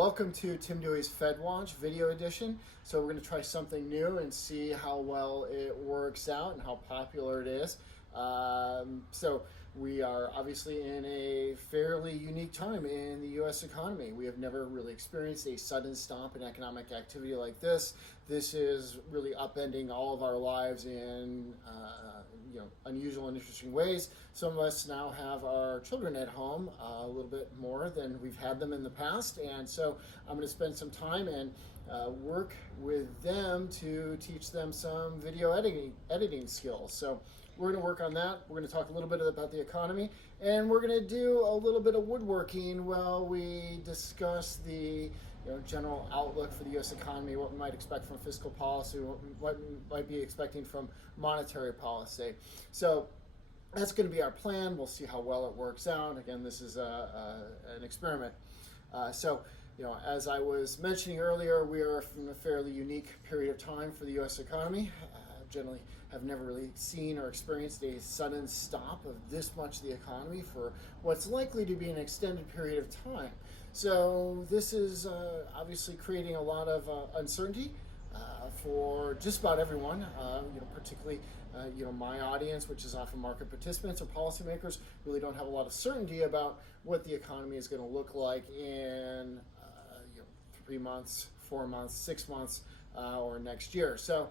Welcome to Tim Dewey's FedWatch video edition. So we're going to try something new and see how well it works out and how popular it is. So we are obviously in a fairly unique time in the U.S. economy. We have never really experienced a sudden stop in economic activity like this. This is really upending all of our lives in unusual and interesting ways. Some of us now have our children at home a little bit more than we've had them in the past, and so I'm going to spend some time and work with them to teach them some video editing skills. So we're going to work on that. We're going to talk a little bit about the economy, and we're going to do a little bit of woodworking while we discuss the general outlook for the U.S. economy, what we might expect from fiscal policy, what we might be expecting from monetary policy. So that's going to be our plan. We'll see how well it works out. Again, this is an experiment. As I was mentioning earlier, we are in a fairly unique period of time for the U.S. economy. Generally have never really seen or experienced a sudden stop of this much of the economy for what's likely to be an extended period of time. So this is obviously creating a lot of uncertainty for just about everyone, particularly my audience, which is often market participants or policymakers, really don't have a lot of certainty about what the economy is going to look like in 3 months, 4 months, 6 months, or next year. So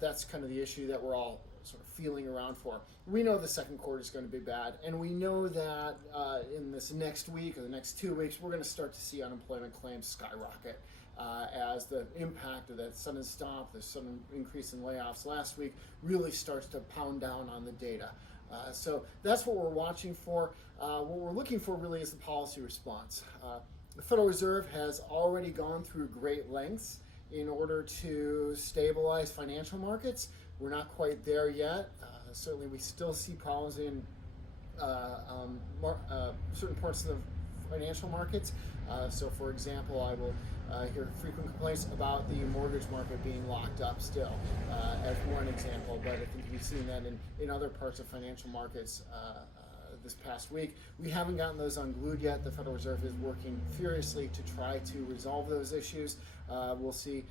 that's kind of the issue that we're all sort of feeling around for. We know the second quarter is going to be bad, and we know that in this next week or the next 2 weeks, we're going to start to see unemployment claims skyrocket as the impact of that sudden stop, the sudden increase in layoffs last week really starts to pound down on the data. So that's what we're watching for. What we're looking for really is the policy response. The Federal Reserve has already gone through great lengths in order to stabilize financial markets. We're not quite there yet. Certainly we still see problems in certain parts of the financial markets. So for example, I will hear frequent complaints about the mortgage market being locked up still as one example, but I think we've seen that in other parts of financial markets this past week. We haven't gotten those unglued yet. The Federal Reserve is working furiously to try to resolve those issues. We'll see.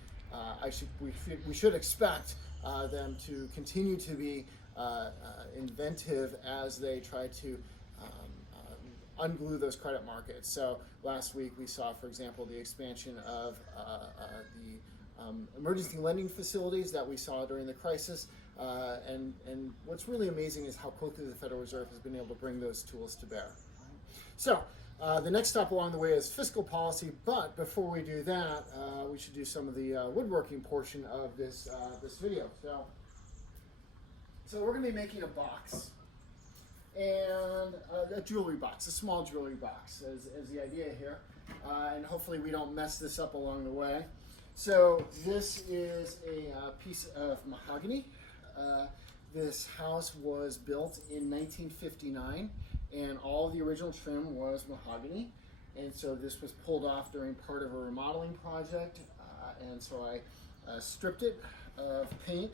We should expect them to continue to be inventive as they try to unglue those credit markets. So last week we saw, for example, the expansion of the emergency lending facilities that we saw during the crisis. And what's really amazing is how quickly the Federal Reserve has been able to bring those tools to bear. So the next step along the way is fiscal policy, but before we do that, we should do some of the woodworking portion of this video. So we're going to be making a box, and a jewelry box, a small jewelry box as the idea here, and hopefully we don't mess this up along the way. So this is a piece of mahogany. This house was built in 1959, and all the original trim was mahogany, and so this was pulled off during part of a remodeling project, and so I stripped it of paint.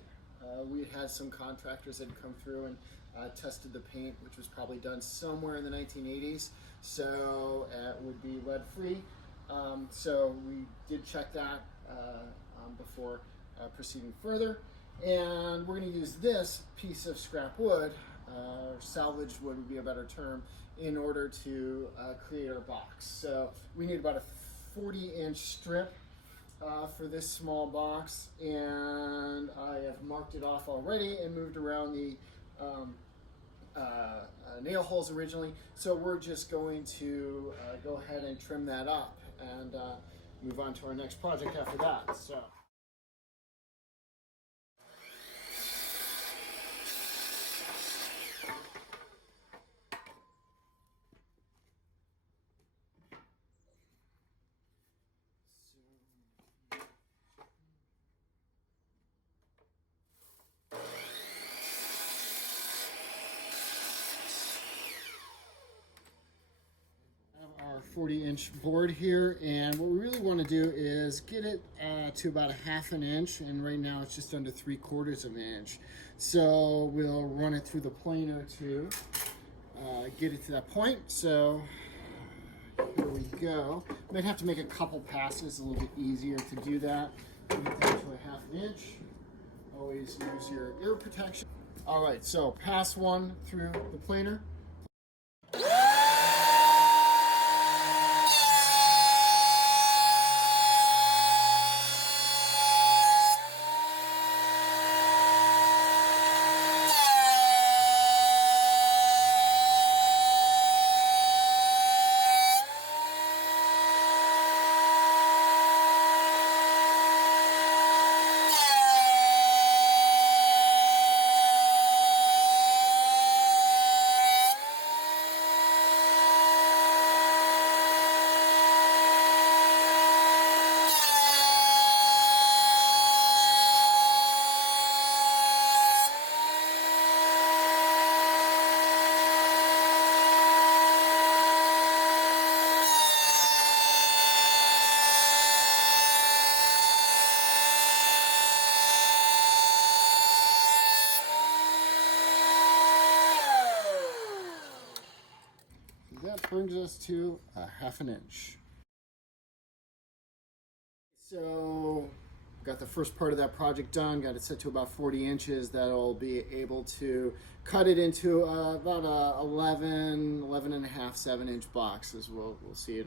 We had some contractors that had come through and tested the paint, which was probably done somewhere in the 1980s, so it would be lead-free. So we did check that before proceeding further. And we're going to use this piece of scrap wood, or salvaged wood would be a better term, in order to create our box. So we need about a 40-inch strip for this small box, and I have marked it off already and moved around the nail holes originally. So we're just going to go ahead and trim that up and move on to our next project after that. So. Our 40-inch board here, and what we really want to do is get it to about 1/2 an inch, and right now it's just under 3/4 of an inch. So we'll run it through the planer to get it to that point. So Here we go. Might have to make a couple passes, a little bit easier to do that. Get that to a 1/2 inch. Always use your ear protection. All right, so pass one through the planer. That brings us to a 1/2 inch. So got the first part of that project done, got it set to about 40 inches. That'll be able to cut it into about a 11 and a half, 7 inch box, as we'll see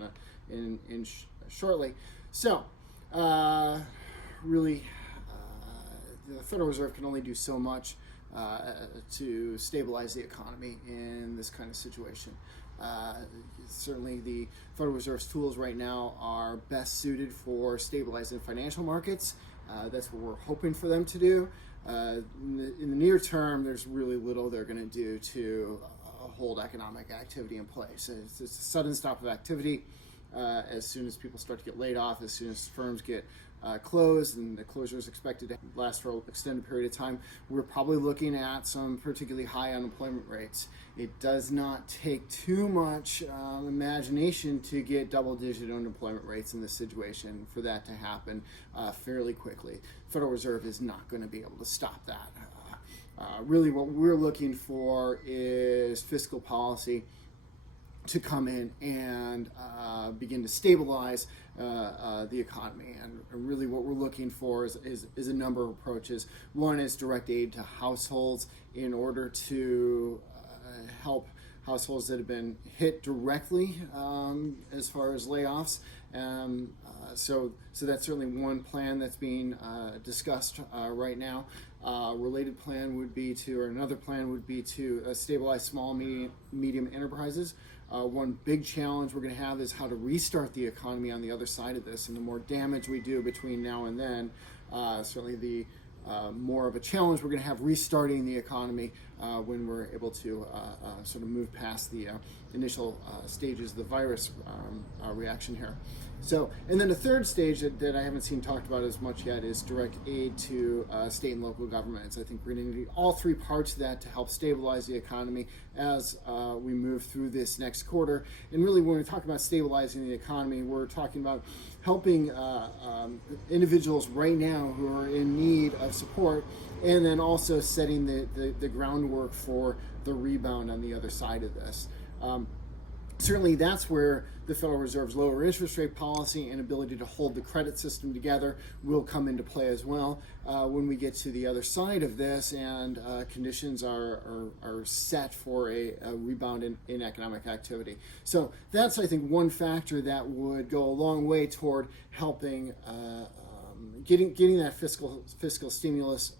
in shortly. So really the Federal Reserve can only do so much to stabilize the economy in this kind of situation. Certainly the Federal Reserve's tools right now are best suited for stabilizing financial markets. That's what we're hoping for them to do. In the near term, there's really little they're going to do to hold economic activity in place. It's a sudden stop of activity as soon as people start to get laid off, as soon as firms get closed, and the closure is expected to last for an extended period of time. We're probably looking at some particularly high unemployment rates. It does not take too much imagination to get double-digit unemployment rates in this situation for that to happen fairly quickly. Federal Reserve is not going to be able to stop that. Really what we're looking for is fiscal policy to come in and begin to stabilize the economy. And really what we're looking for is a number of approaches. One is direct aid to households in order to help households that have been hit directly as far as layoffs. So that's certainly one plan that's being discussed right now. Related plan would be to, or another plan would be to stabilize small, medium enterprises. One big challenge we're going to have is how to restart the economy on the other side of this. And the more damage we do between now and then, certainly the more of a challenge we're going to have restarting the economy when we're able to sort of move past the initial stages of the virus reaction here. So, and then the third stage that I haven't seen talked about as much yet is direct aid to state and local governments. I think we're going to need all three parts of that to help stabilize the economy as we move through this next quarter. And really, when we talk about stabilizing the economy, we're talking about helping individuals right now who are in need of support, and then also setting the groundwork for the rebound on the other side of this. Certainly that's where the Federal Reserve's lower interest rate policy and ability to hold the credit system together will come into play as well when we get to the other side of this and conditions are set for a rebound in economic activity. So that's, I think, one factor that would go a long way toward helping getting that fiscal stimulus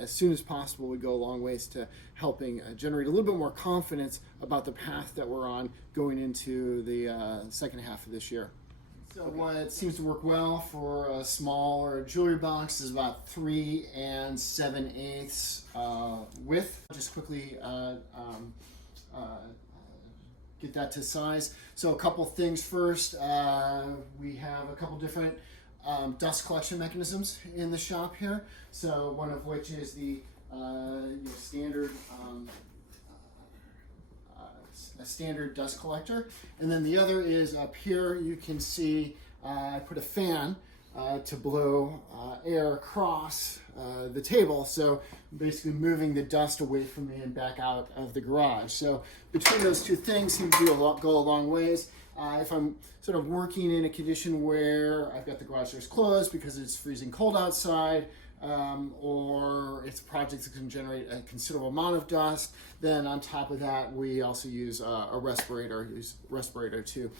as soon as possible would go a long ways to helping generate a little bit more confidence about the path that we're on going into the second half of this year. So what seems to work well for a smaller jewelry box is about 3 7/8 width. Just quickly get that to size. So a couple things first. We have a couple different dust collection mechanisms in the shop here. So one of which is the standard a standard dust collector, and then the other is up here. You can see I put a fan to blow air across the table. So basically moving the dust away from me and back out of the garage. So between those two things seem to go a long ways. If I'm sort of working in a condition where I've got the garage doors closed because it's freezing cold outside, or it's a project that can generate a considerable amount of dust, then on top of that, we also use a respirator to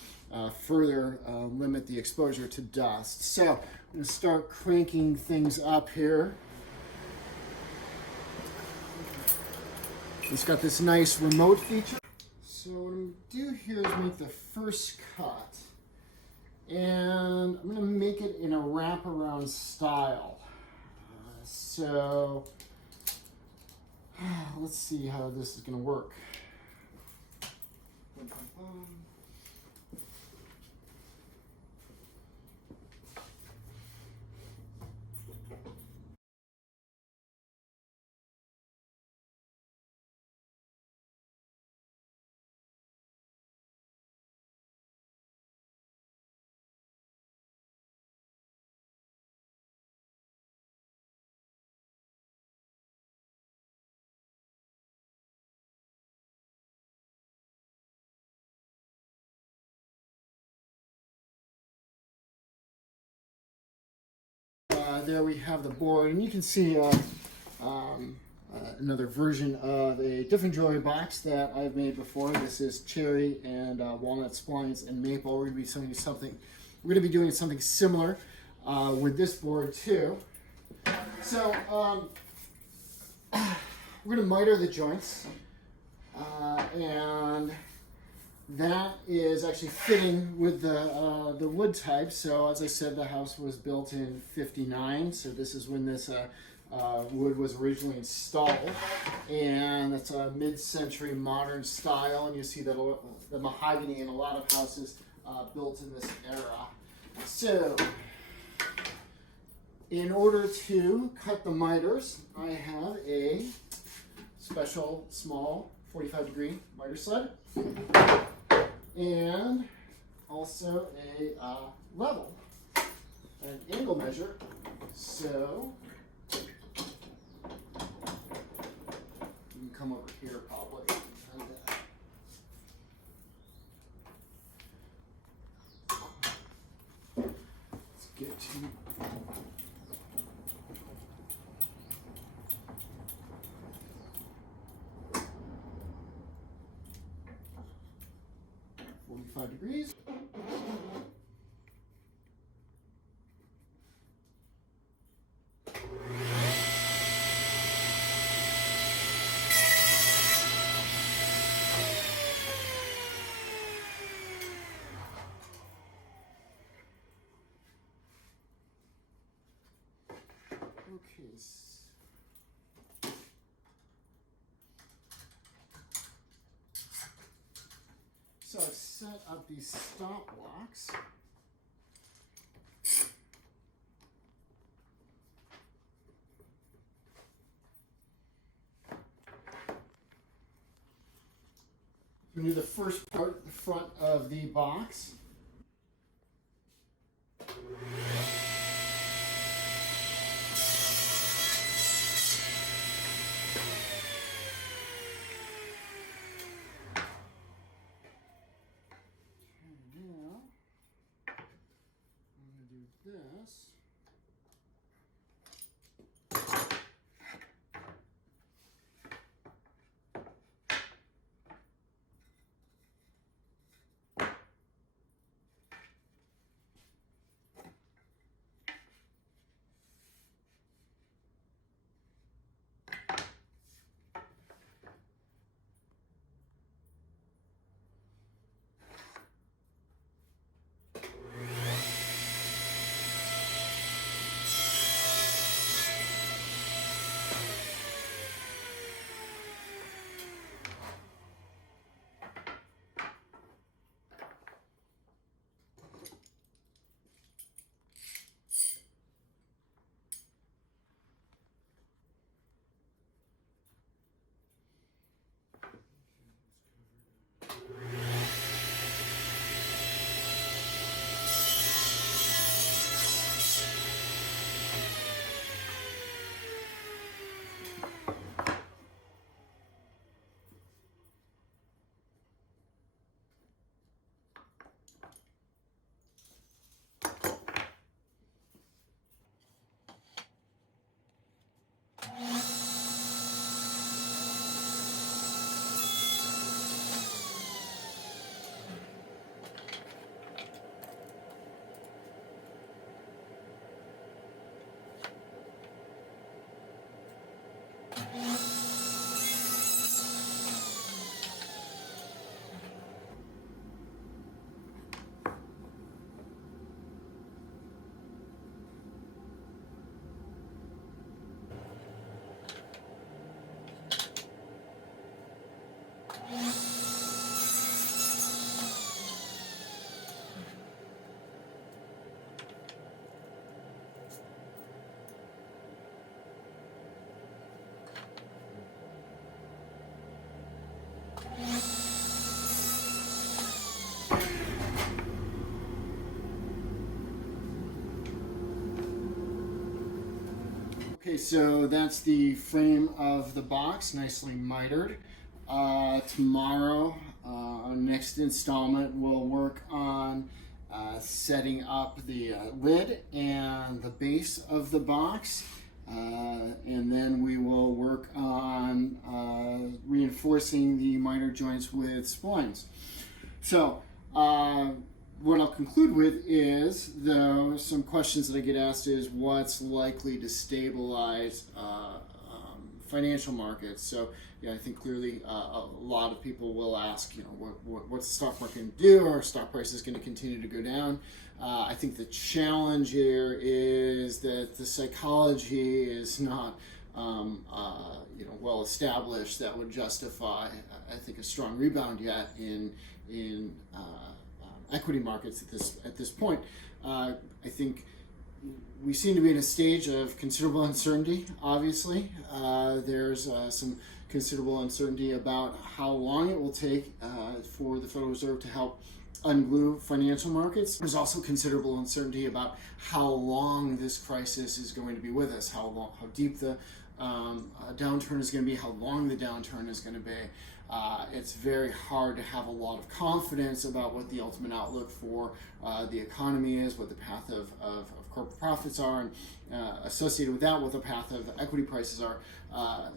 further limit the exposure to dust. So I'm going to start cranking things up here. It's got this nice remote feature. So what I'm going to do here is make the first cut. And I'm going to make it in a wraparound style. So let's see how this is going to work. There we have the board, and you can see another version of a different jewelry box that I've made before. This is cherry and walnut splines and maple. We're going to be doing something similar with this board too. So we're going to miter the joints, and that is actually fitting with the wood type. So as I said, the house was built in '59. So this is when this wood was originally installed, and it's a mid-century modern style. And you see that the mahogany in a lot of houses built in this era. So in order to cut the miters, I have a special small 45-degree miter sled, and also a level, an angle measure. So you can come over here probably. And, let's get to 45 degrees. Okay. So I've set up these stop blocks. We do the first part, the front of the box. This. Okay, so that's the frame of the box, nicely mitered. Tomorrow, our next installment, we'll work on setting up the lid and the base of the box. And then we will work on reinforcing the miter joints with splines. So, what I'll conclude with is, though, some questions that I get asked is what's likely to stabilize financial markets. So, yeah, I think clearly a lot of people will ask, what's the stock market going to do? Are stock prices going to continue to go down? I think the challenge here is that the psychology is not well established that would justify, I think, a strong rebound yet in equity markets at this point. I think we seem to be in a stage of considerable uncertainty. Obviously, there's some considerable uncertainty about how long it will take for the Federal Reserve to help unglue financial markets. There's also considerable uncertainty about how long this crisis is going to be with us, how deep the downturn is going to be, how long the downturn is going to be. It's very hard to have a lot of confidence about what the ultimate outlook for the economy is, what the path of corporate profits are, and associated with that, what the path of equity prices are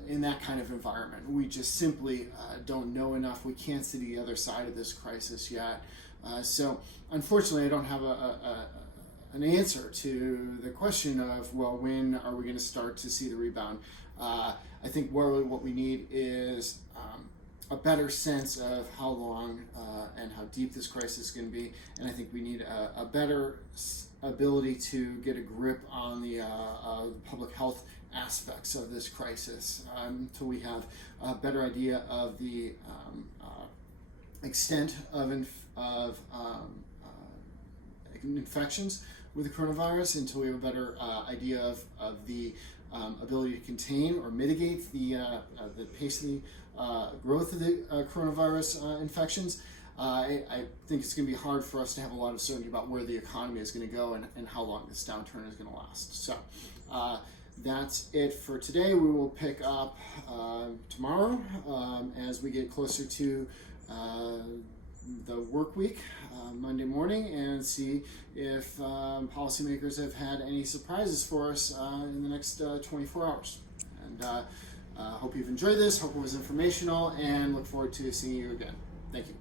in that kind of environment. We just simply don't know enough. We can't see the other side of this crisis yet. So unfortunately, I don't have an answer to the question of, well, when are we going to start to see the rebound? I think what we need is a better sense of how long and how deep this crisis is going to be, and I think we need a better ability to get a grip on the public health aspects of this crisis until we have a better idea of the extent of infections with the coronavirus, until we have a better idea of the ability to contain or mitigate the pace of the growth of the coronavirus infections. I think it's going to be hard for us to have a lot of certainty about where the economy is going to go and how long this downturn is going to last. So that's it for today. We will pick up tomorrow as we get closer to the work week, Monday morning, and see if policymakers have had any surprises for us in the next 24 hours. And hope you've enjoyed this, hope it was informational, and look forward to seeing you again. Thank you.